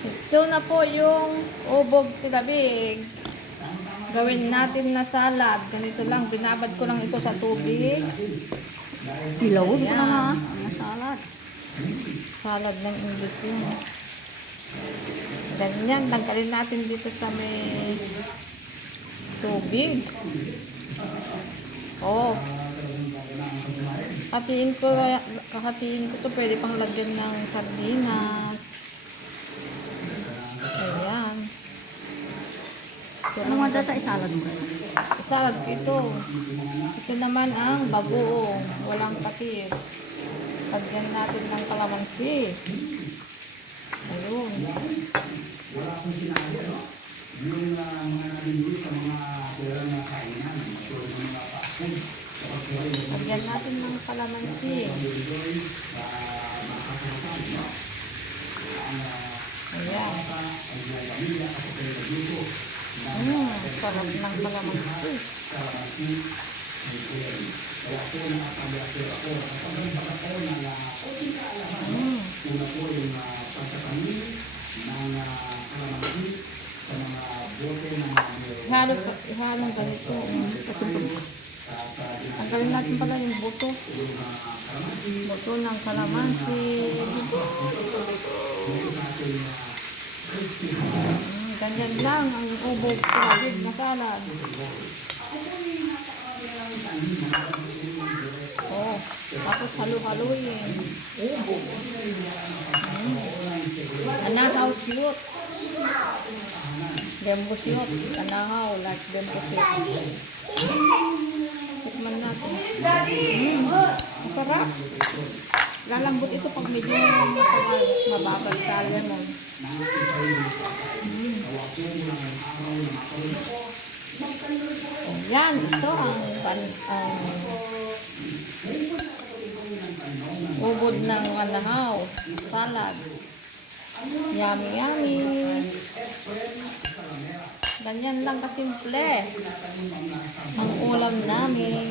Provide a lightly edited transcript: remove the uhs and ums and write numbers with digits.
Ito na po yung ubog tilabig. Gawin natin na salad. Ganito lang, binabad ko lang ito sa tubig. Ilawod ko Ayan. na nga ang salad. Salad ng English yun. Ganyan, tanggalin natin dito sa may tubig. Oh. Hatiin ko to, pwede pang lagyan ng sardinas. Ayan. Ano nga data isalad mo? Salad ko ito. Ito naman ang bagoong, walang patis. Lagyan natin ng kalamansi. Ayun. Wala akong sinabi, no? Yung mga nabibili sa mga pera na kainan, matulog ng mga fast food. Lagyan natin ng kalamansi. Ayan. Sarap ng kalamansi. Una po yung pagtatanim ng kalamansi sa mga bote ng Ihalong ganito. Tanggalin natin pala yung buto. Buto ng kalamansi. Ganyan lang ang ubog tilabig na salad. Oh, tapos halu-haluin. Ubog. Anahaw shoot. Bamboo shoot. Anahaw like bamboo shoot. Tikman natin. Masarap. Lalambot ito pag medyo mababad sa lemon. Yan, ito ang ubod ng anahaw salad. Yummy, yummy. Ganyan lang kasimple ang ulam namin.